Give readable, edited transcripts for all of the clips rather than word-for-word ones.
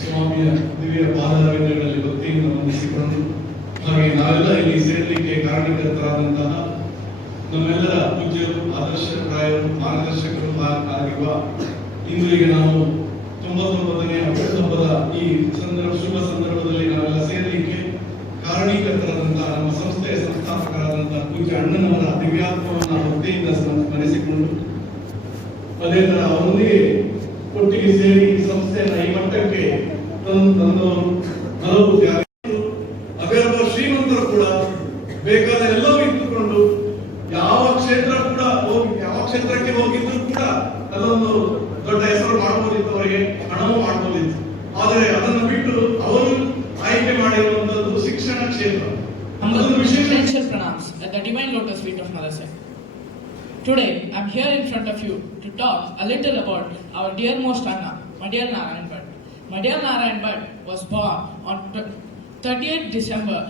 ಸ್ವಾಮಿಯ ದಿವ್ಯ ಪಾದಾರವಿಂದಗಳಲ್ಲಿ ಭಕ್ತಿಯಿಂದ ವಂದಿಸಿಕೊಂಡು ಹಾಗೆ ನಾವೆಲ್ಲ ಇಲ್ಲಿ ಸೇರಲಿಕ್ಕೆ ಕಾರಣಕರ್ತರಾದಂತಹ ನಮ್ಮೆಲ್ಲರ ಪೂಜ್ಯರು ಆದರ್ಶಪ್ರಾಯರು ಮಾರ್ಗದರ್ಶಕರು ಆಗಿರುವ ಇಂದು ಈಗ ನಾವು 99ನೇ ಹುಟ್ಟುಹಬ್ಬದ ಈ ಶುಭ ಸಂದರ್ಭದಲ್ಲಿ ನಾವೆಲ್ಲ ಸೇರಲಿಕ್ಕೆ ಕಾರಣೀಕರ್ತರಾದಂತಹ ನಮ್ಮ ಸಂಸ್ಥೆಯ ಸಂಸ್ಥಾಪಕರಾದಂತಹ ಪೂಜ್ಯ ಅಣ್ಣನವರ ದಿವ್ಯಾತ್ಮವನ್ನು ಭಕ್ತಿಯಿಂದ ಸ್ಮರಿಸಿಕೊಂಡು ಅದೇ ತರ ಅವರೊಂದಿಗೆ ಒಟ್ಟಿಗೆ ಸೇರಿ ಈ ಸಂಸ್ಥೆಯನ್ನ ಈ ಮಟ್ಟಕ್ಕೆ ತಂದವರು ಹಲವು ಅಗರ್ಭ ಶ್ರೀಮಂತರು ಕೂಡ ಬೇಕಾದ ಎಲ್ಲವೂ ಇಟ್ಟುಕೊಂಡು ಯಾವ ಕ್ಷೇತ್ರಕ್ಕೆ ಹೋಗಿದ್ರು ಕೂಡ ಅದೊಂದು ದೊಡ್ಡ ಹೆಸರು ಮಾಡಬಹುದಿತ್ತು, ಅವರಿಗೆ ಹಣವೂ ಮಾಡಬಹುದಿತ್ತು. ಆದರೆ ಅದನ್ನು ಬಿಟ್ಟು ಅವರು ಆಯ್ಕೆ ಮಾಡಿರುವಂತದ್ದು ಶಿಕ್ಷಣ ಕ್ಷೇತ್ರ. At the divine lotus feet of Mother Sai. Today, I am here in front of you to talk a little about our dearmost Anna, Madiyal Narayan Bhatt. Madiyal Narayan Bhatt was born on 30th December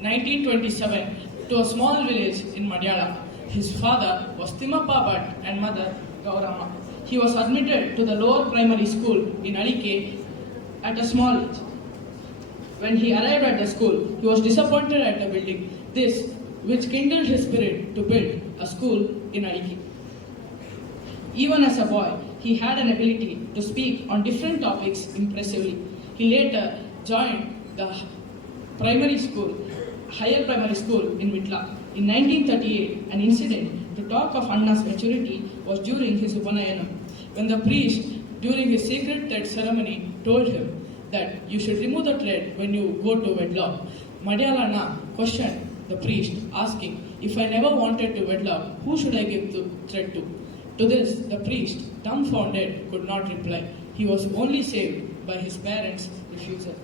1927 to a small village in Madiyala. His father was Timmappa Bhatt and mother Gaurama. He was admitted to the lower primary school in Alike at a small age. When he arrived at the school, he was disappointed at the building. This which kindled his spirit to build a school in Alike. Even as a boy, he had an ability to speak on different topics impressively. He later joined the higher primary school in Vitla. In 1938, an incident to talk of Anna's maturity was during his Upanayanam, when the priest, during his sacred thread ceremony, told him that you should remove the thread when you go to wedlock. Madiyal Anna questioned the priest, asking, if I never wanted to wedlock, who should I give the thread to? To this, the priest, dumbfounded, could not reply. He was only saved by his parents' refusal.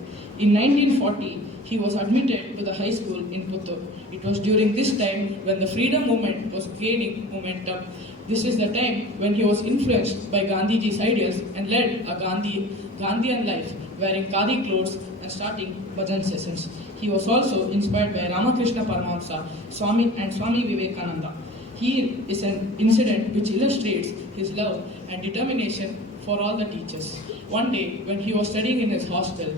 In 1940, he was admitted to the high school in Puttur. It was during this time when the freedom movement was gaining momentum. This is the time when he was influenced by Gandhiji's ideas and led a Gandhian life, wearing khadi clothes and starting bhajan sessions. He was also inspired by Ramakrishna Paramahamsa, Swami and Swami Vivekananda. Here is an incident which illustrates his love and determination for all the teachers. One day, when he was studying in his hostel,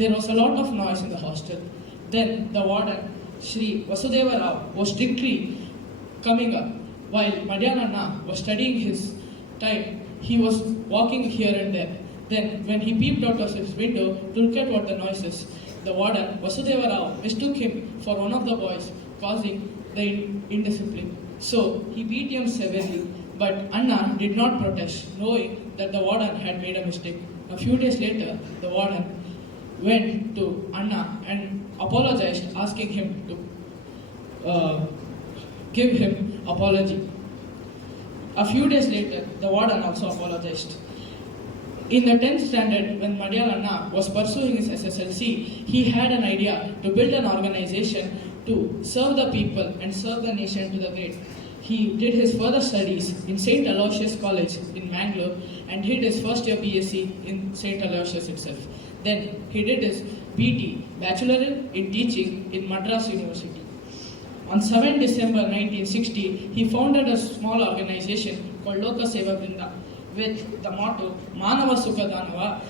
there was a lot of noise in the hostel. Then the warden, Shri Vasudeva Rao, was strictly coming up. While Madiyal Anna was studying his time, he was walking here and there. Then, when he peeped out of his window to look at what the noise is, the warden, Vasudeva Rao, mistook him for one of the boys, causing the indiscipline. So, he beat him severely. But Anna did not protest, knowing that the warden had made a mistake. A few days later, the warden went to Anna and apologized, asking him to give him apology. A few days later, the warden also apologized. In the 10th standard, when Madhyalanna was pursuing his SSLC, he had an idea to build an organization to serve the people and serve the nation to the great. He did his further studies in St. Aloysius College in Mangalore and did his first year BSc in St. Aloysius itself. Then he did his BT, Bachelor in Teaching, in Madras University. On 7 December 1960, he founded a small organization called Loka Seva Brinda with the motto Manava Sukha Danava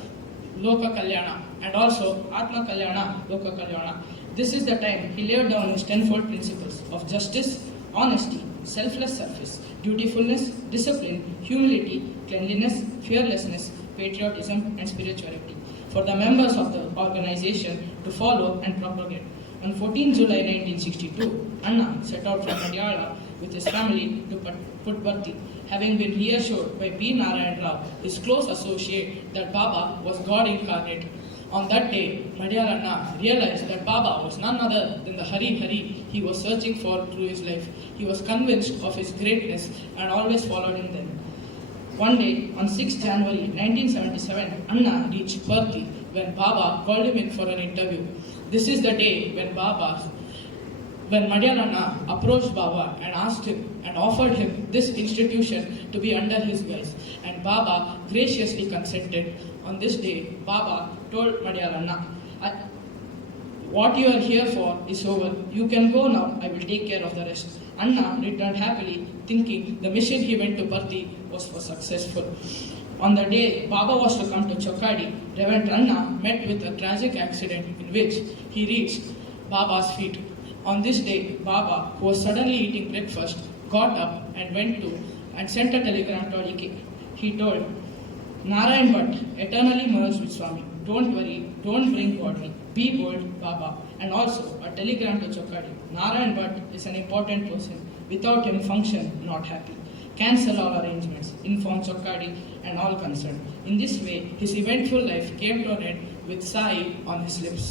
Loka Kalyana and also Atma Kalyana Loka Kalyana. This is the time he laid down his 10-fold principles of justice, honesty, selfless service, dutifulness, discipline, humility, cleanliness, fearlessness, patriotism, and spirituality for the members of the organization to follow and propagate. On 14 July 1962, Anna set out from Madhyala with his family to Puttaparthi, having been reassured by B. Narayan Rao, his close associate, that Baba was God incarnate. On that day, Madhyalanna realized that Baba was none other than the Hari Hari he was searching for through his life. He was convinced of his greatness and always followed him then. One day, on 6 January 1977, Anna reached Parthi when Baba called him in for an interview. This is the day when Madhyalanna approached Baba and asked him and offered him this institution to be under his guise. And Baba graciously consented. On this day, Baba told Madhyalanna, "What you are here for is over. You can go now. I will take care of the rest." Anna returned happily, thinking the mission he went to Parthi was successful. On the day Baba was to come to Chokkadi, Reverend Anna met with a tragic accident in which he reached Baba's feet. On this day, Baba, who was suddenly eating breakfast, got up and went to and sent a telegram to Adike. He told, "Narayan Bhatt, eternally merged with Swami. Don't worry, don't bring bodily. Be bold, Baba." And also a telegram to Chokkadi. "Narayan Bhatt is an important person. Without him, function not happy. Cancel all arrangements. Inform Chokkadi and all concerned." In this way, his eventful life came to an end with Sai on his lips.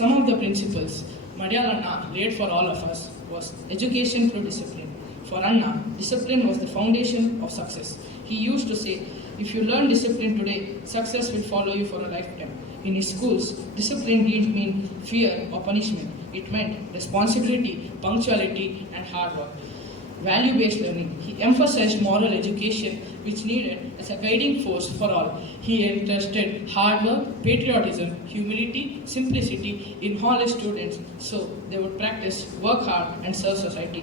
Some of the principles Madhyalanna laid for all of us was education through discipline. For Anna, discipline was the foundation of success. He used to say, "If you learn discipline today, success will follow you for a lifetime." In his schools, discipline didn't mean fear or punishment. It meant responsibility, punctuality, and hard work. Value-based learning. He emphasized moral education, which needed as a guiding force for all. He entrusted hard work, patriotism, humility, simplicity in all his students, so they would practice, work hard, and serve society.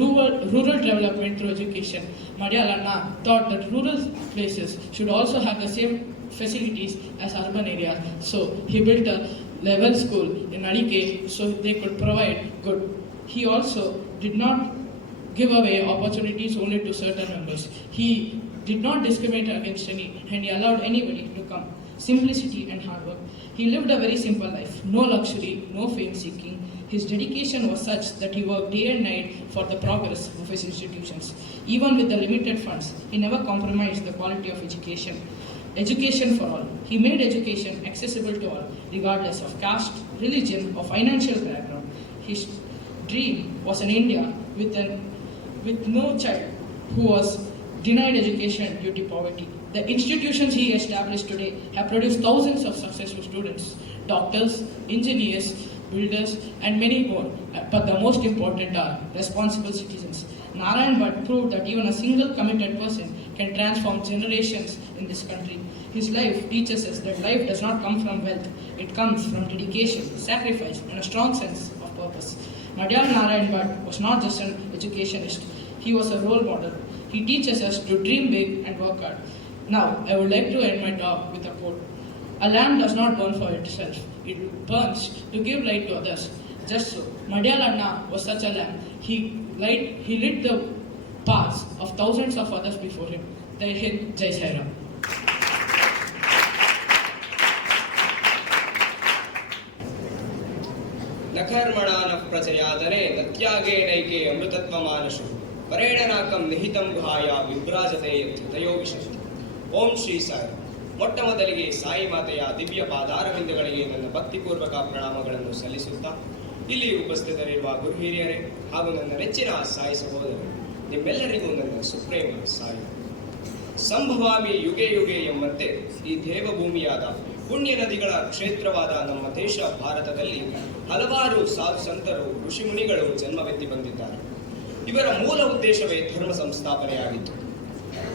Rural development through education. Madhyalanna thought that rural places should also have the same facilities as urban areas, so he built a level school in Adike so they could provide good. He also did not give away opportunities only to certain members. He did not discriminate against any, and he allowed anybody to come. Simplicity and hard work. He lived a very simple life, no luxury, no fame seeking. His dedication was such that he worked day and night for the progress of his institutions. Even with the limited funds, he never compromised the quality of education. Education for all. He made education accessible to all, regardless of caste, religion, or financial background. His dream was an India with no child who was denied education due to poverty. The institutions he established today have produced thousands of successful students, doctors, engineers, builders, and many more. But the most important are responsible citizens. Narayan Bhatt proved that even a single committed person can transform generations in this country. His life teaches us that life does not come from wealth. It comes from dedication, sacrifice, and a strong sense of purpose. Madhyal Narayan Bhatt was not just an educationist. He was a role model. He teaches us to dream big and work hard. Now, I would like to end my talk with a quote. "A lamp does not burn for itself. It burns to give light to others." Just so, Madhyalanna was such a lamp. He lit the paths of thousands of others before him. Jai Hind, Jai Sai Ram. ನಖರ್ಮಣಾನಃ ಪ್ರಚಯಾದನೆ ನತ್ಯಾಗೇನೈಕೆ ಅಮೃತತ್ವಮಾನಶು ಪರೇಣನಾಕಂ ನಿಹಿತಂ ಗುಹಾಯ ವಿಭ್ರಾಜತೆ ಯಥಯೋ ವಿಶೇಷ. ಓಂ ಶ್ರೀ ಸಾಯಿ. ಮೊಟ್ಟ ಮೊದಲಿಗೆ ಸಾಯಿ ಮಾತೆಯ ದಿವ್ಯ ಪಾದಾರವಿಂದಗಳಿಗೆ ನನ್ನ ಭಕ್ತಿಪೂರ್ವಕ ಪ್ರಣಾಮಗಳನ್ನು ಸಲ್ಲಿಸುತ್ತಾ, ಇಲ್ಲಿ ಉಪಸ್ಥಿತರಿರುವ ಗುರು ಹಿರಿಯರೇ ಹಾಗೂ ನನ್ನ ನೆಚ್ಚಿನ ಸಾಯಿ ಸಹೋದರರು, ನಿಮ್ಮೆಲ್ಲರಿಗೂ ನನ್ನ ಸುಪ್ರೇಮ ಸಾಯಿ. ಸಂಭವಾಮಿ ಯುಗೆ ಯುಗೆ ಎಂಬಂತೆ ಈ ದೇವಭೂಮಿಯಾದ ಪುಣ್ಯ ನದಿಗಳ ಕ್ಷೇತ್ರವಾದ ನಮ್ಮ ದೇಶ ಭಾರತದಲ್ಲಿ ಹಲವಾರು ಸಾಧು ಸಂತರು ಋಷಿಮುನಿಗಳು ಜನ್ಮವೆತ್ತಿ ಬಂದಿದ್ದಾರೆ. ಇವರ ಮೂಲ ಉದ್ದೇಶವೇ ಧರ್ಮ ಸಂಸ್ಥಾಪನೆಯಾಗಿತ್ತು.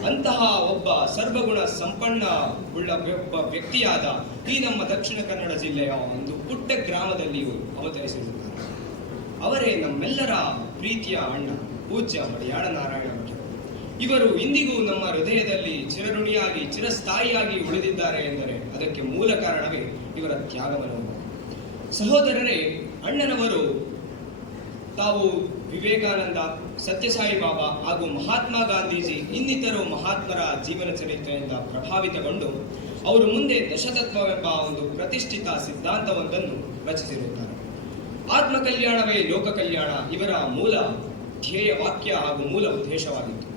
ಅಂತಹ ಒಬ್ಬ ಸರ್ವಗುಣ ಸಂಪನ್ನ ಉಳ್ಳ ಒಬ್ಬ ವ್ಯಕ್ತಿಯಾದ ಈ ನಮ್ಮ ದಕ್ಷಿಣ ಕನ್ನಡ ಜಿಲ್ಲೆಯ ಒಂದು ಪುಟ್ಟ ಗ್ರಾಮದಲ್ಲಿಯೂ ಅವತರಿಸಿರುತ್ತಾರೆ. ಅವರೇ ನಮ್ಮೆಲ್ಲರ ಪ್ರೀತಿಯ ಅಣ್ಣ ಪೂಜ್ಯ ಮಡಿಯಾಳ ನಾರಾಯಣ ಭಟ್ರು. ಇವರು ಇಂದಿಗೂ ನಮ್ಮ ಹೃದಯದಲ್ಲಿ ಚಿರಋಣಿಯಾಗಿ ಚಿರಸ್ಥಾಯಿಯಾಗಿ ಉಳಿದಿದ್ದಾರೆ ಎಂದರೆ ಅದಕ್ಕೆ ಮೂಲ ಕಾರಣವೇ ಇವರ ತ್ಯಾಗ ಮನೋಭಾವ. ಸಹೋದರರೇ, ಅಣ್ಣನವರು ತಾವು ವಿವೇಕಾನಂದ, ಸತ್ಯಸಾಯಿ ಬಾಬಾ ಹಾಗೂ ಮಹಾತ್ಮ ಗಾಂಧೀಜಿ ಇನ್ನಿತರು ಮಹಾತ್ಮರ ಜೀವನ ಚರಿತ್ರೆಯಿಂದ ಪ್ರಭಾವಿತಗೊಂಡು ಅವರು ಮುಂದೆ ದಶತತ್ವವೆಂಬ ಒಂದು ಪ್ರತಿಷ್ಠಿತ ಸಿದ್ಧಾಂತವೊಂದನ್ನು ರಚಿಸಿರುತ್ತಾರೆ. ಆತ್ಮ ಕಲ್ಯಾಣವೇ ಲೋಕ ಕಲ್ಯಾಣ ಇವರ ಮೂಲ ಧ್ಯೇಯ ವಾಕ್ಯ ಹಾಗೂ ಮೂಲ ಉದ್ದೇಶವಾಗಿತ್ತು.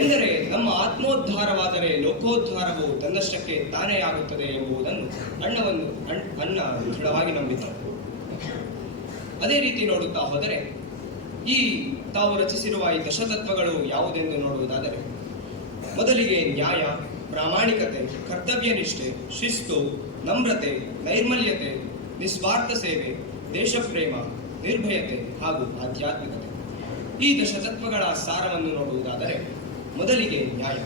ಎಂದರೆ ನಮ್ಮ ಆತ್ಮೋದ್ಧಾರವಾದರೆ ಲೋಕೋದ್ಧಾರವು ತನ್ನಷ್ಟಕ್ಕೆ ತಾನೇ ಆಗುತ್ತದೆ ಎಂಬುದನ್ನು ಅಣ್ಣ ದೃಢವಾಗಿ ನಂಬಿದ್ದಾರೆ. ಅದೇ ರೀತಿ ನೋಡುತ್ತಾ ಹೋದರೆ ಈ ತಾವು ರಚಿಸಿರುವ ಈ ದಶತತ್ವಗಳು ಯಾವುದೆಂದು ನೋಡುವುದಾದರೆ, ಮೊದಲಿಗೆ ನ್ಯಾಯ, ಪ್ರಾಮಾಣಿಕತೆ, ಕರ್ತವ್ಯ ನಿಷ್ಠೆ, ಶಿಸ್ತು, ನಮ್ರತೆ, ನೈರ್ಮಲ್ಯತೆ, ನಿಸ್ವಾರ್ಥ ಸೇವೆ, ದೇಶಪ್ರೇಮ, ನಿರ್ಭಯತೆ ಹಾಗೂ ಆಧ್ಯಾತ್ಮಿಕತೆ. ಈ ದಶತತ್ವಗಳ ಸಾರವನ್ನು ನೋಡುವುದಾದರೆ ಮೊದಲಿಗೆ ನ್ಯಾಯ.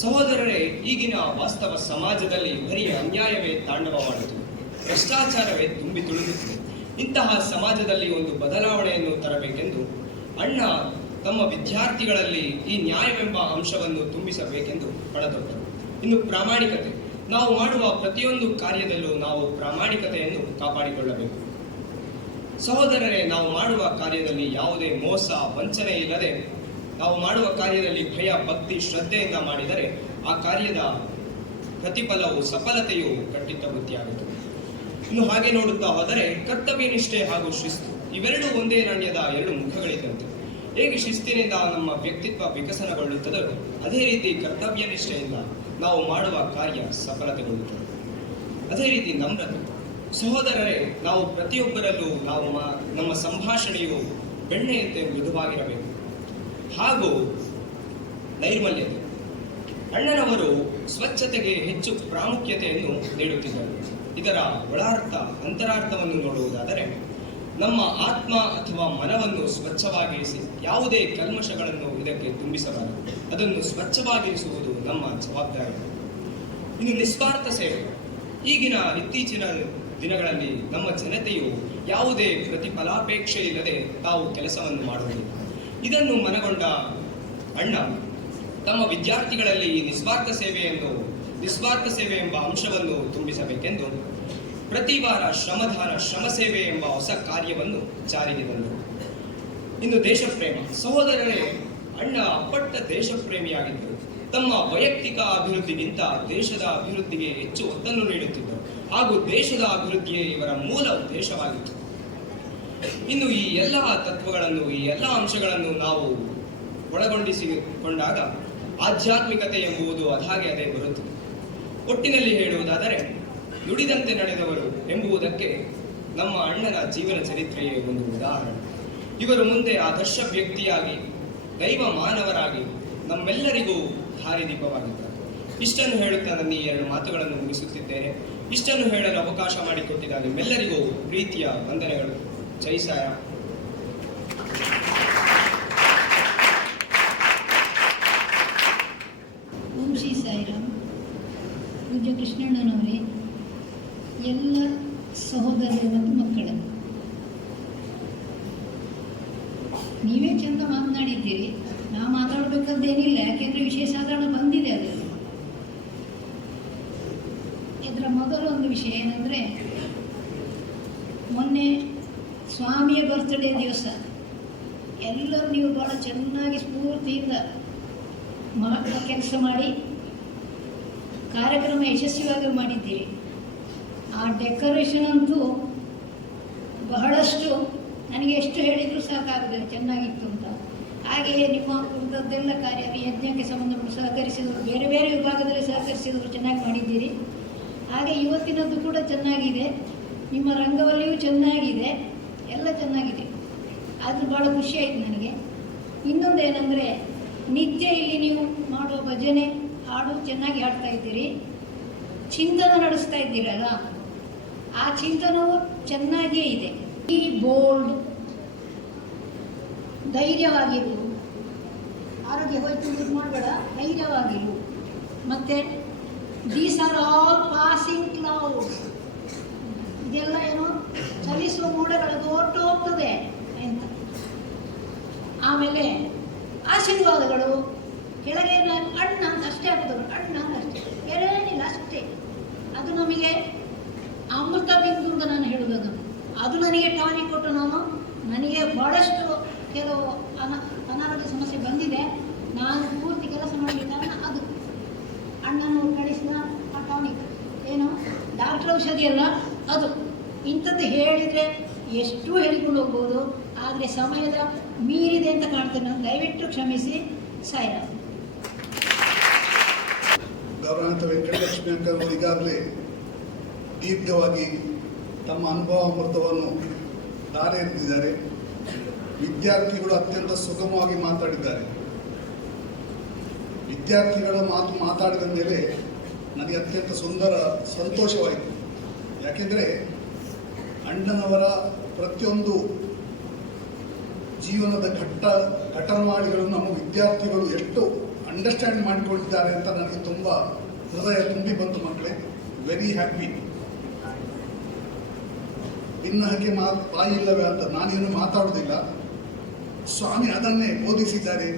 ಸಹೋದರರೇ, ಈಗಿನ ವಾಸ್ತವ ಸಮಾಜದಲ್ಲಿ ಬರೀ ಅನ್ಯಾಯವೇ ತಾಂಡವವಾಡುತ್ತದೆ, ಭ್ರಷ್ಟಾಚಾರವೇ ತುಂಬಿ ತುಳುಕುತ್ತಿದೆ. ಇಂತಹ ಸಮಾಜದಲ್ಲಿ ಒಂದು ಬದಲಾವಣೆಯನ್ನು ತರಬೇಕೆಂದು ಅಣ್ಣ ತಮ್ಮ ವಿದ್ಯಾರ್ಥಿಗಳಲ್ಲಿ ಈ ನ್ಯಾಯವೆಂಬ ಅಂಶವನ್ನು ತುಂಬಿಸಬೇಕೆಂದು ಪಣತೊಟ್ಟರು. ಇನ್ನು ಪ್ರಾಮಾಣಿಕತೆ, ನಾವು ಮಾಡುವ ಪ್ರತಿಯೊಂದು ಕಾರ್ಯದಲ್ಲೂ ನಾವು ಪ್ರಾಮಾಣಿಕತೆಯನ್ನು ಕಾಪಾಡಿಕೊಳ್ಳಬೇಕು. ಸಹೋದರರೇ, ನಾವು ಮಾಡುವ ಕಾರ್ಯದಲ್ಲಿ ಯಾವುದೇ ಮೋಸ ವಂಚನೆ ಇಲ್ಲದೆ ನಾವು ಮಾಡುವ ಕಾರ್ಯದಲ್ಲಿ ಭಯ, ಭಕ್ತಿ, ಶ್ರದ್ಧೆಯಿಂದ ಮಾಡಿದರೆ ಆ ಕಾರ್ಯದ ಪ್ರತಿಫಲವು ಸಫಲತೆಯು ಖಂಡಿತ ವೃತ್ತಿಯಾಗುತ್ತದೆ. ಇನ್ನು ಹಾಗೆ ನೋಡುತ್ತಾ ಹೋದರೆ ಕರ್ತವ್ಯ ನಿಷ್ಠೆ ಹಾಗೂ ಶಿಸ್ತು ಇವೆರಡೂ ಒಂದೇ ನಾಣ್ಯದ ಎರಡು ಮುಖಗಳಿದ್ದಂತೆ. ಹೇಗೆ ಶಿಸ್ತಿನಿಂದ ನಮ್ಮ ವ್ಯಕ್ತಿತ್ವ ವಿಕಸನಗೊಳ್ಳುತ್ತದೋ ಅದೇ ರೀತಿ ಕರ್ತವ್ಯ ನಿಷ್ಠೆಯಿಂದ ನಾವು ಮಾಡುವ ಕಾರ್ಯ ಸಫಲತೆಗೊಳ್ಳುತ್ತದೆ. ಅದೇ ರೀತಿ ನಮ್ರತೆ. ಸಹೋದರರೇ, ನಾವು ಪ್ರತಿಯೊಬ್ಬರಲ್ಲೂ ನಮ್ಮ ಸಂಭಾಷಣೆಯು ಬೆಣ್ಣೆಯಂತೆ ಮೃದುವಾಗಿರಬೇಕು. ಹಾಗೂ ನೈರ್ಮಲ್ಯತೆ. ಅಣ್ಣನವರು ಸ್ವಚ್ಛತೆಗೆ ಹೆಚ್ಚು ಪ್ರಾಮುಖ್ಯತೆಯನ್ನು ನೀಡುತ್ತಿದ್ದರು. ಇದರ ಒಳಾರ್ಥ ಅಂತರಾರ್ಥವನ್ನು ನೋಡುವುದಾದರೆ ನಮ್ಮ ಆತ್ಮ ಅಥವಾ ಮನವನ್ನು ಸ್ವಚ್ಛವಾಗಿರಿಸಿ ಯಾವುದೇ ಕಲ್ಮಶಗಳನ್ನು ಇದಕ್ಕೆ ತುಂಬಿಸಬಾರದು. ಅದನ್ನು ಸ್ವಚ್ಛವಾಗಿರಿಸುವುದು ನಮ್ಮ ಜವಾಬ್ದಾರಿ. ಇನ್ನು ನಿಸ್ವಾರ್ಥ ಸೇವೆ. ಈಗಿನ ಇತ್ತೀಚಿನ ದಿನಗಳಲ್ಲಿ ನಮ್ಮ ಜನತೆಯು ಯಾವುದೇ ಪ್ರತಿಫಲಾಪೇಕ್ಷೆ ಇಲ್ಲದೆ ತಾವು ಕೆಲಸವನ್ನು ಮಾಡುವುದು. ಇದನ್ನು ಮನಗೊಂಡ ಅಣ್ಣ ತಮ್ಮ ವಿದ್ಯಾರ್ಥಿಗಳಲ್ಲಿ ನಿಸ್ವಾರ್ಥ ಸೇವೆ ಎಂಬ ಅಂಶವನ್ನು ತುಂಬಿಸಬೇಕೆಂದು ಪ್ರತಿ ವಾರ ಶ್ರಮದಾನ, ಶ್ರಮ ಸೇವೆ ಎಂಬ ಹೊಸ ಕಾರ್ಯವನ್ನು ಜಾರಿಗೆ ತಂದರು. ಇನ್ನು ದೇಶಪ್ರೇಮ. ಸಹೋದರರೇ, ಅಣ್ಣ ಅಪ್ಪಟ್ಟ ದೇಶಪ್ರೇಮಿಯಾಗಿದ್ದರು. ತಮ್ಮ ವೈಯಕ್ತಿಕ ಅಭಿವೃದ್ಧಿಗಿಂತ ದೇಶದ ಅಭಿವೃದ್ಧಿಗೆ ಹೆಚ್ಚು ಒತ್ತನ್ನು ನೀಡುತ್ತಿದ್ದರು ಹಾಗೂ ದೇಶದ ಅಭಿವೃದ್ಧಿಯೇ ಇವರ ಮೂಲ ಉದ್ದೇಶವಾಗಿತ್ತು. ಇನ್ನು ಈ ಎಲ್ಲ ತತ್ವಗಳನ್ನು, ಈ ಎಲ್ಲ ಅಂಶಗಳನ್ನು ನಾವು ಒಳಗೊಂಡಿಸಿಕೊಂಡಾಗ ಆಧ್ಯಾತ್ಮಿಕತೆ ಎಂಬುದು ಅದೇ ಬರುತ್ತದೆ. ಒಟ್ಟಿನಲ್ಲಿ ಹೇಳುವುದಾದರೆ ನುಡಿದಂತೆ ನಡೆದವರು ಎಂಬುದಕ್ಕೆ ನಮ್ಮ ಅಣ್ಣನ ಜೀವನ ಚರಿತ್ರೆಯೇ ಒಂದು ಉದಾಹರಣೆ. ಇವರು ಮುಂದೆ ಆದರ್ಶ ವ್ಯಕ್ತಿಯಾಗಿ, ದೈವ ಮಾನವರಾಗಿ ನಮ್ಮೆಲ್ಲರಿಗೂ ದಾರಿದೀಪವಾಗಿದ್ದಾರೆ. ಇಷ್ಟನ್ನು ಹೇಳುತ್ತಾ ನನ್ನ ಈ ಎರಡು ಮಾತುಗಳನ್ನು ಮುಗಿಸುತ್ತಿದ್ದೇನೆ. ಇಷ್ಟನ್ನು ಹೇಳಲು ಅವಕಾಶ ಮಾಡಿಕೊಟ್ಟಿದ್ದ ನಿಮ್ಮೆಲ್ಲರಿಗೂ ಪ್ರೀತಿಯ ವಂದನೆಗಳು. ಜೈ ಸಾಯಿರಾಮ್. ಓಂ ಶ್ರೀ ಸಾಯಿರಾಮ್. ಪೂಜ್ಯ ಕೃಷ್ಣಣ್ಣನವರೇ, ಎಲ್ಲ ಸಹೋದರರು ಮತ್ತು ಮಕ್ಕಳು, ನೀವೇ ಚಂದ ಮಾತನಾಡಿದ್ದೀರಿ. ನಾವು ಮಾತಾಡಬೇಕಂತೇನಿಲ್ಲ, ಯಾಕೆಂದರೆ ವಿಷಯ ಸಾಧಾರಣ ಬಂದಿದೆ. ಅದರಲ್ಲಿ ಇದರ ಮೊದಲು ಒಂದು ವಿಷಯ ಏನಂದರೆ, ಮೊನ್ನೆ ಸ್ವಾಮಿಯ ಬರ್ತ್ಡೇ ದಿವಸ ಎಲ್ಲರೂ ನೀವು ಭಾಳ ಚೆನ್ನಾಗಿ ಸ್ಫೂರ್ತಿಯಿಂದ ಕೆಲಸ ಮಾಡಿ ಕಾರ್ಯಕ್ರಮ ಯಶಸ್ವಿಯಾಗಿ ಮಾಡಿದ್ದೀರಿ. ಆ ಡೆಕೋರೇಷನ್ ಅಂತೂ ಬಹಳಷ್ಟು, ನನಗೆ ಎಷ್ಟು ಹೇಳಿದರೂ ಸಾಕಾಗದೆ ಚೆನ್ನಾಗಿತ್ತು ಅಂತ. ಹಾಗೆಯೇ ನಿಮ್ಮ ಉಳಿದದ್ದೆಲ್ಲ ಕಾರ್ಯ, ಯಜ್ಞಕ್ಕೆ ಸಂಬಂಧಪಟ್ಟು ಸಹಕರಿಸಿದವರು, ಬೇರೆ ಬೇರೆ ವಿಭಾಗದಲ್ಲಿ ಸಹಕರಿಸಿದವರು ಚೆನ್ನಾಗಿ ಮಾಡಿದ್ದೀರಿ. ಹಾಗೆ ಇವತ್ತಿನದ್ದು ಕೂಡ ಚೆನ್ನಾಗಿದೆ, ನಿಮ್ಮ ರಂಗವಲ್ಲಿಯೂ ಚೆನ್ನಾಗಿದೆ, ಎಲ್ಲ ಚೆನ್ನಾಗಿದೆ. ಅದು ಭಾಳ ಖುಷಿಯಾಯಿತು ನನಗೆ. ಇನ್ನೊಂದೇನೆಂದರೆ, ನಿತ್ಯ ಇಲ್ಲಿ ನೀವು ಮಾಡುವ ಭಜನೆ ಹಾಡು ಚೆನ್ನಾಗಿ ಹಾಡ್ತಾ ಇದ್ದೀರಿ, ಚಿಂತನೆ ನಡೆಸ್ತಾ ಇದ್ದೀರಲ್ಲ, ಆ ಚಿಂತನವು ಚೆನ್ನಾಗಿಯೇ ಇದೆ. ಈ ಬೋಲ್ಡ್, ಧೈರ್ಯವಾಗಿರು, ಆರೋಗ್ಯ ಹೋಯ್ತು ಇದು ಮಾಡಬೇಡ, ಧೈರ್ಯವಾಗಿರು. ಮತ್ತು these are all passing clouds, ಇದೆಲ್ಲ ಏನು ಚಲಿಸುವ ಮೋಡಗಳದ್ದು ಹೊರಟು ಹೋಗ್ತದೆ ಅಂತ. ಆಮೇಲೆ ಆಶೀರ್ವಾದಗಳು ಕೆಳಗೆ ಅಣ್ಣ ಅಂತ ಅಷ್ಟೇ ಆಗ್ತದೆ, ಅಣ್ಣ ಅಷ್ಟೇ, ಬೇರೇನಿಲ್ಲ ಅಷ್ಟೇ. ಅದು ನಮಗೆ ಅಮೃತ ಬಿಂದುರ್ಗ ನಾನು ಹೇಳುವುದು, ಅದು ನನಗೆ ಟಾನಿಕ್ ಕೊಟ್ಟು ನನಗೆ ಭಾಳಷ್ಟು ಕೆಲವು ಅನಾರೋಗ್ಯ ಸಮಸ್ಯೆ ಬಂದಿದೆ. ನಾನು ಪೂರ್ತಿ ಕೆಲಸ ಮಾಡಲಿಲ್ಲ, ಅದು ಅಣ್ಣನವರು ಕಳಿಸಿದ ಆ ಟಾನಿಕ್ ಏನು ಡಾಕ್ಟರ್ ಔಷಧಿ ಅಲ್ಲ ಅದು. ಇಂಥದ್ದು ಹೇಳಿದರೆ ಎಷ್ಟು ಹೇಳಿಕೊಂಡು ಹೋಗ್ಬೋದು, ಆದರೆ ಸಮಯದ ಮೀರಿದೆ ಅಂತ ಕಾಣ್ತೇನೆ. ನಾನು ದಯವಿಟ್ಟು ಕ್ಷಮಿಸಿ. ಸಾಯಿರಾಮ್. ಗೌರವಾನ್ವಿತ ವೆಂಕಟಲಕ್ಷ್ಮಿ ಅಂಕಲ್ ಈಗಾಗಲೇ ದೀರ್ಘವಾಗಿ ತಮ್ಮ ಅನುಭವಾಮೃತವನ್ನು ದಾರೆ ಎರೆದಿದ್ದಾರೆ. ವಿದ್ಯಾರ್ಥಿಗಳು ಅತ್ಯಂತ ಸುಗಮವಾಗಿ ಮಾತಾಡಿದ್ದಾರೆ. ವಿದ್ಯಾರ್ಥಿಗಳ ಮಾತಾಡಿದ ಮೇಲೆ ನನಗೆ ಅತ್ಯಂತ ಸಂತೋಷವಾಯಿತು. ಯಾಕೆಂದರೆ ಅಣ್ಣನವರ ಪ್ರತಿಯೊಂದು ಜೀವನದ ಘಟನಾವಳಿಗಳನ್ನು ನಮ್ಮ ವಿದ್ಯಾರ್ಥಿಗಳು ಎಷ್ಟು ಅಂಡರ್ಸ್ಟ್ಯಾಂಡ್ ಮಾಡಿಕೊಂಡಿದ್ದಾರೆ ಅಂತ ನನಗೆ ತುಂಬ ಹೃದಯ ತುಂಬಿ ಬಂತು. ಮಕ್ಕಳೇ, ವೆರಿ ಹ್ಯಾಪಿ. ಇನ್ನು ಹಾಗೆ ಬಾಯಿ ಇಲ್ಲವೇ ಅಂತ ನಾನೇನು ಮಾತಾಡೋದಿಲ್ಲ. ಸ್ವಾಮಿ ಅದನ್ನೇ ಬೋಧಿಸಿದ್ದಾರೆ.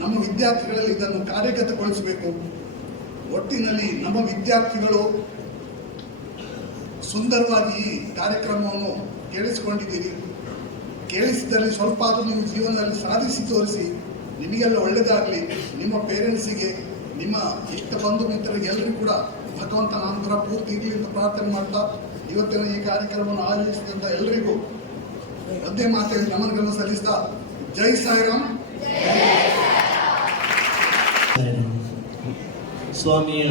ನಮ್ಮ ವಿದ್ಯಾರ್ಥಿಗಳಲ್ಲಿ ಇದನ್ನು ಕಾರ್ಯಗತಗೊಳಿಸಬೇಕು. ಒಟ್ಟಿನಲ್ಲಿ ನಮ್ಮ ವಿದ್ಯಾರ್ಥಿಗಳು ಸುಂದರವಾಗಿ ಈ ಕಾರ್ಯಕ್ರಮವನ್ನು ಕೇಳಿಸಿಕೊಂಡಿದ್ದೀರಿ. ಕೇಳಿಸಿದಲ್ಲಿ ಸ್ವಲ್ಪ ಆದರೂ ನೀವು ಜೀವನದಲ್ಲಿ ಸಾಧಿಸಿ ತೋರಿಸಿ. ನಿಮಗೆಲ್ಲ ಒಳ್ಳೆಯದಾಗಲಿ. ನಿಮ್ಮ ಪೇರೆಂಟ್ಸಿಗೆ, ನಿಮ್ಮ ಇಷ್ಟ ಬಂಧು ಮಿತ್ರರಿಗೆ ಎಲ್ಲರಿಗೂ ಕೂಡ ಭಗವಂತನ ಅನುಗ್ರಹ ಪೂರ್ತಿ ಇರಲಿ ಅಂತ ಪ್ರಾರ್ಥನೆ ಮಾಡ್ತಾ, ಇವತ್ತಿನ ಈ ಕಾರ್ಯಕ್ರಮವನ್ನು ಆಯೋಜಿಸಿದಂಥ ಎಲ್ಲರಿಗೂ ಒಂದೇ ಮಾತಿನಲ್ಲಿ ನಮನಗಳನ್ನು ಸಲ್ಲಿಸ್ತಾ, ಜೈ ಸಾಯಿರಾಮ್. ಸ್ವಾಮಿಯ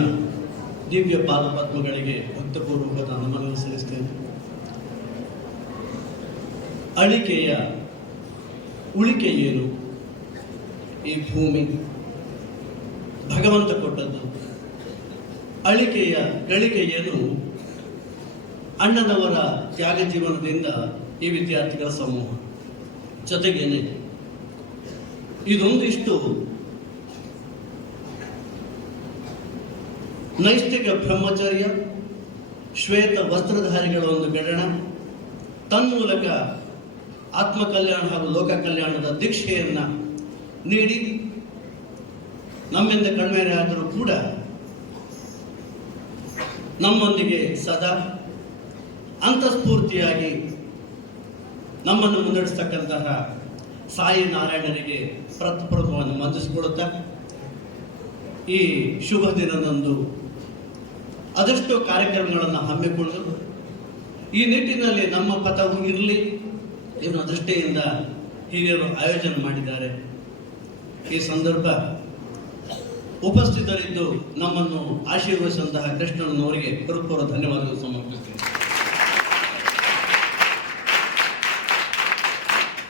ದಿವ್ಯ ಪಾದಪದ್ಮಗಳಿಗೆ ಭಕ್ತಪೂರ್ವಕದ ನಮನವನ್ನು ಸಲ್ಲಿಸ್ತೇನೆ. ಅಳಿಕೆಯ ಉಳಿಕೆ ಏನು? ಈ ಭೂಮಿ ಭಗವಂತ ಕೊಟ್ಟದ್ದು. ಅಳಿಕೆಯ ಗಳಿಕೆ ಏನು? ಅಣ್ಣನವರ ತ್ಯಾಗ ಜೀವನದಿಂದ ಈ ವಿದ್ಯಾರ್ಥಿಗಳ ಸಮೂಹ. ಜೊತೆಗೇನೆ ಇದೊಂದಿಷ್ಟು ನೈಷ್ಠಿಕ ಬ್ರಹ್ಮಚರ್ಯ, ಶ್ವೇತ ವಸ್ತ್ರಧಾರಿಗಳ ಒಂದು ಗಡಣ, ತನ್ಮೂಲಕ ಆತ್ಮಕಲ್ಯಾಣ ಹಾಗೂ ಲೋಕ ಕಲ್ಯಾಣದ ದೀಕ್ಷೆಯನ್ನು ನೀಡಿ ನಮ್ಮಿಂದ ಕಣ್ಮೇರೆ ಆದರೂ ಕೂಡ ನಮ್ಮೊಂದಿಗೆ ಸದಾ ಅಂತಸ್ಫೂರ್ತಿಯಾಗಿ ನಮ್ಮನ್ನು ಮುನ್ನಡೆಸ್ತಕ್ಕಂತಹ ಸಾಯಿ ನಾರಾಯಣರಿಗೆ ಪ್ರಥಮವನ್ನು ವಂದಿಸಿಕೊಡುತ್ತಾ, ಈ ಶುಭ ದಿನದಂದು ಅದೆಷ್ಟೋ ಕಾರ್ಯಕ್ರಮಗಳನ್ನು ಹಮ್ಮಿಕೊಂಡು ಈ ನಿಟ್ಟಿನಲ್ಲಿ ನಮ್ಮ ಪಥವು ಇರಲಿ ಎನ್ನುವ ದೃಷ್ಟಿಯಿಂದ ಹಿರಿಯರು ಆಯೋಜನೆ ಮಾಡಿದ್ದಾರೆ. ಈ ಸಂದರ್ಭ ಉಪಸ್ಥಿತರಿದ್ದು ನಮ್ಮನ್ನು ಆಶೀರ್ವದಿಸಿದಂತಹ ಕೃಷ್ಣನವರಿಗೆ ಹೃತ್ಪೂರ್ವ ಧನ್ಯವಾದಗಳು ಸಮರ್ಪಿಸುತ್ತೇನೆ.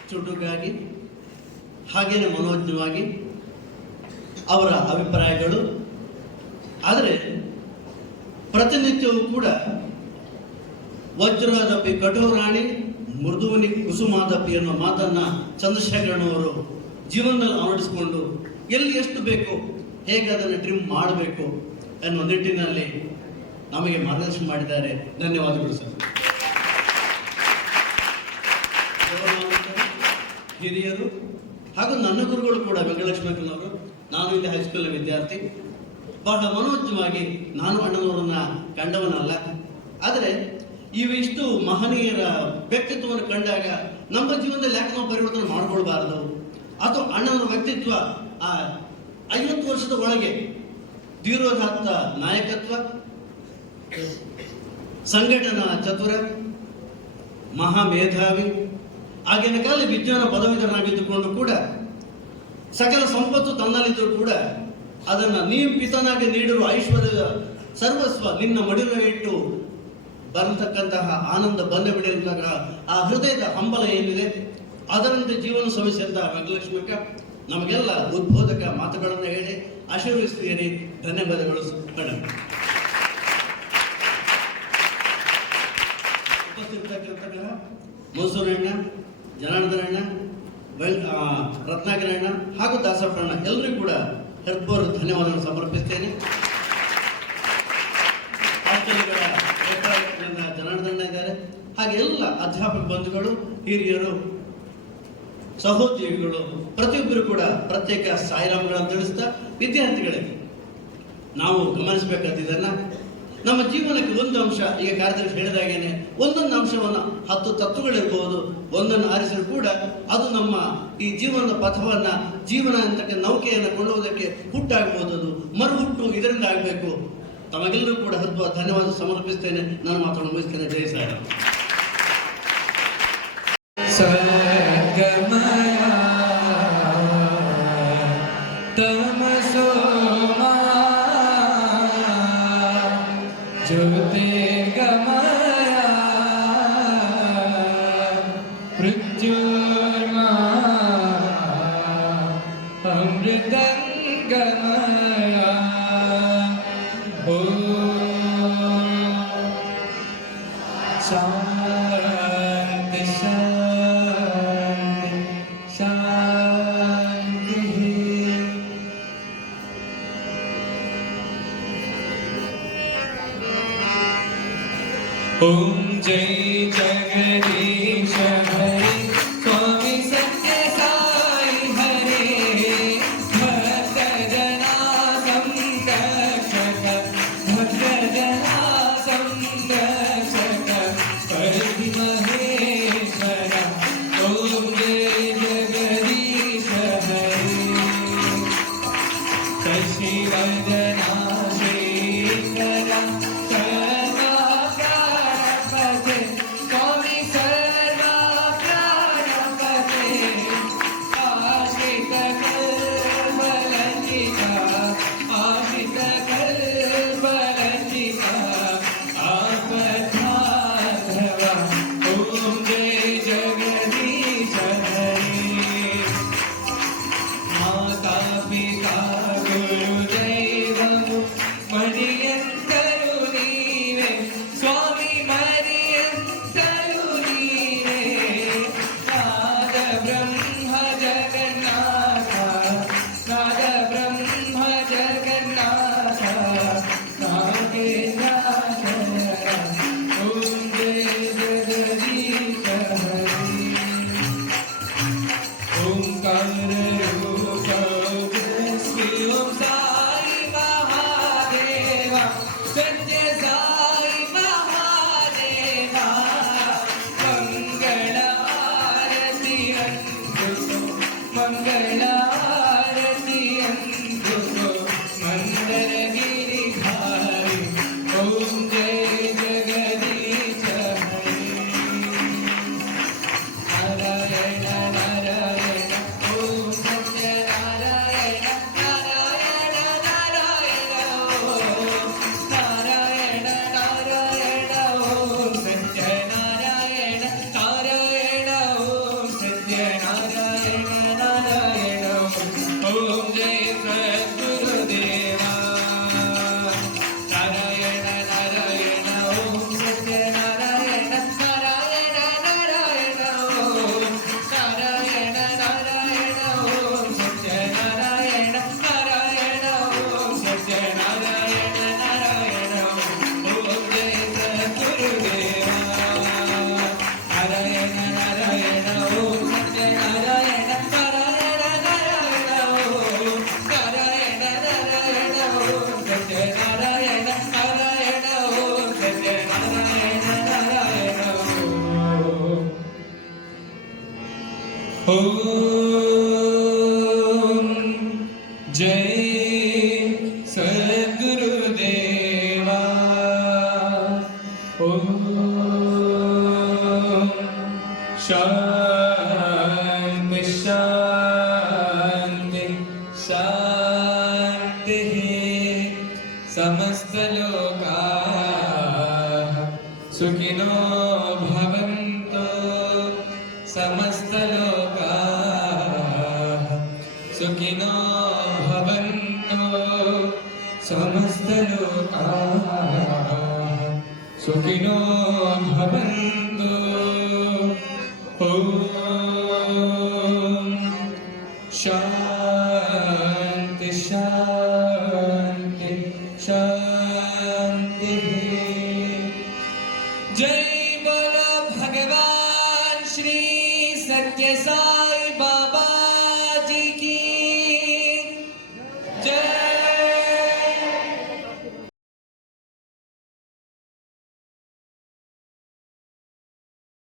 ಚುಟುಕಾಗಿ ಹಾಗೇನೆ ಮನೋಜ್ಞವಾಗಿ ಅವರ ಅಭಿಪ್ರಾಯಗಳು, ಆದರೆ ಪ್ರತಿನಿತ್ಯವೂ ಕೂಡ ವಜ್ರದಪಿ ಕಠೋರಾಣಿ ಮೃದುವನಿ ಕುಸುಮಾದಪಿ ಅನ್ನೋ ಮಾತನ್ನ ಚಂದ್ರಶೇಖರನವರು ಜೀವನದಲ್ಲಿ ಅಳವಡಿಸಿಕೊಂಡು ಎಲ್ಲಿ ಎಷ್ಟು ಬೇಕು, ಹೇಗೆ ಅದನ್ನು ಟ್ರಿಮ್ ಮಾಡಬೇಕು ಅನ್ನೋ ನಿಟ್ಟಿನಲ್ಲಿ ನಮಗೆ ಮಾರ್ಗದರ್ಶನ ಮಾಡಿದ್ದಾರೆ. ಧನ್ಯವಾದಗಳು ಸರ್. ಹಿರಿಯರು ಹಾಗೂ ನನ್ನ ಗುರುಗಳು ಕೂಡ ವೆಂಕಟಲಕ್ಷ್ಮಕ್ಕನವರು. ನಾನು ಇಲ್ಲಿ ಹೈಸ್ಕೂಲ್ ವಿದ್ಯಾರ್ಥಿ. ಬಹಳ ಮನೋಜ್ಞವಾಗಿ ನಾನು ಅಣ್ಣನವರನ್ನ ಕಂಡವನಲ್ಲ, ಆದರೆ ಇವಿಷ್ಟು ಮಹನೀಯರ ವ್ಯಕ್ತಿತ್ವವನ್ನು ಕಂಡಾಗ ನಮ್ಮ ಜೀವನದಲ್ಲಿ ಯಾಕೆ ನಾವು ಪರಿವರ್ತನೆ ಮಾಡಿಕೊಳ್ಬಾರದು? ಅಥವಾ ಅಣ್ಣನವರ ವ್ಯಕ್ತಿತ್ವ ಆ 50 ವರ್ಷದ ಒಳಗೆ ಧೀರೋದಾತ್ತ ನಾಯಕತ್ವ, ಸಂಘಟನಾ ಚತುರ, ಮಹಾಮೇಧಾವಿ, ಆಗಿನ ಕಾಲ ವಿಜ್ಞಾನ ಪದವೀಧರನಾಗಿದ್ದುಕೊಂಡು ಕೂಡ ಸಕಲ ಸಂಪತ್ತು ತನ್ನಲ್ಲಿದ್ದರೂ ಕೂಡ ಅದನ್ನು ನೀನು ಪಿತನಾಗಿ ನೀಡಿರುವ ಐಶ್ವರ್ಯದ ಸರ್ವಸ್ವ ನಿನ್ನ ಮಡಿಲ ಇಟ್ಟು ಬರತಕ್ಕಂತಹ ಆನಂದ ಬಂದ ಬಿಡಿದಂತಹ ಆ ಹೃದಯದ ಹಂಬಲ ಏನಿದೆ ಅದರಂತೆ ಜೀವನ ಸಮಸ್ಯೆ ಅಂತ ವೆಂಕಟಲಕ್ಷ್ಮಕ್ಕ ನಮಗೆಲ್ಲ ಉದ್ಬೋಧಕ ಮಾತುಗಳನ್ನು ಹೇಳಿ ಆಶೀರ್ವದಿಸ್ತೀರಿ. ಧನ್ಯವಾದಗಳು ಮೇಡಮ್. ಉಪಸ್ಥಿತರಿರ್ತಕ್ಕಂಥ ಮೈಸೂರಣ್ಣ, ಜನಾರ್ದನಣ್ಣ, ರತ್ನಾಕರಣ್ಣ ಹಾಗೂ ದಾಸಪ್ಪಣ್ಣ ಎಲ್ಲರಿಗೂ ಕೂಡ ಹೃತ್ಪೂರ್ವಕ ಧನ್ಯವಾದಗಳನ್ನು ಸಮರ್ಪಿಸ್ತೇನೆ. ಜನಾರ್ದನ ಇದ್ದಾರೆ, ಹಾಗೆ ಎಲ್ಲ ಅಧ್ಯಾಪಕ ಬಂಧುಗಳು, ಹಿರಿಯರು, ಸಹೋದ್ಯೋಗಿಗಳು ಪ್ರತಿಯೊಬ್ಬರು ಕೂಡ ಪ್ರತ್ಯೇಕ ಸಾಯಿರಾಮ್ಗಳನ್ನು ತಿಳಿಸ್ತಾ, ವಿದ್ಯಾರ್ಥಿಗಳಿಗೆ ನಾವು ಗಮನಿಸಬೇಕಾದದನ್ನ ನಮ್ಮ ಜೀವನಕ್ಕೆ ಒಂದು ಅಂಶ, ಈಗ ಕಾರ್ಯದರ್ಶಿ ಹೇಳಿದಾಗೇನೆ ಒಂದೊಂದು ಅಂಶವನ್ನು 10 ತತ್ವಗಳಿರ್ಬೋದು, ಒಂದನ್ನು ಆರಿಸಲು ಕೂಡ ಅದು ನಮ್ಮ ಈ ಜೀವನದ ಪಥವನ್ನ, ಜೀವನ ಅಂತಕ್ಕ ನೌಕೆಯನ್ನು ಕೊಳ್ಳುವುದಕ್ಕೆ ಹುಟ್ಟಾಗಬಹುದು. ಅದು ಮರು ಹುಟ್ಟು ಇದರಿಂದ ಆಗಬೇಕು. ತಮಗೆಲ್ಲರೂ ಕೂಡ ಹೃದಯ ಧನ್ಯವಾದ ಸಮರ್ಪಿಸ್ತೇನೆ. ನಾನು ಮಾತನ್ನು ಮುಗಿಸ್ತೇನೆ. ಜೈ ಸಾಯಿರಾಮ್. शांति शांति शांति। ओम जय जगदीश हरे स्वामी सत्य साई हरे भक्त जना संरक्षक भक्त जना संरक्षक परमि महेश्वर। ओम जय जगदीश हरे शशिवदना श्रीकर सर्वा प्राणपते स्वामी सर्वा प्राणपते आश्रित कल्पलतिका आश्रित कल्पलतिका आपद्बांधवा। ओम जय जगदीश हरे माता पिता गुरुदैवमु मरियन्तरु नीवे स्वामी मरियन्तरु नीवे नाद ब्रह्म जगन्नाथ नाद ब्रह्म जगन्नाथ नागेन्द्राधर। ओम जय जगदीश हरे ओंकार रूप ओम साई महादेवा सत्य साई महादेवा मंगल आरती अंधुको मंगल आरती अंधुको मंदर गिरिधारी। ओम जय जगदीश हरे नारायण नारायण ओम सत्य नारायण नारायण नारायण ओम नारायण नारायण ओम सत्य नारायण नारायण ओम सत्य नारायण नारायण ओम जय सद्गुरुदेवा नारायण नारायण ओम सत्य नारायण नारायण नारायण ओम नारायण नारायण ओम सत्य नारायण नारायण ओम सत्य नारायण नारायण ओम जय सद्गुरुदेवा नारायण नारायण ओम सत्य नारायण नारायण नारायण ओम नारायण नारायण ओम सत्य नारायण नारायण ओम सत्य नारायण नारायण ओम जय सद्गुरुदेवा। ओम शांति शांति शांति। समस्त लोकाः सुखिनो भवन्तु समस्त लोकाः सुखिनो भवन्तु समस्तलोकाः सुखिनो भवन्तु ॐ शान्ति शान्ति शान्तिः जय बोलो भगवान श्री सत्य साई बाबा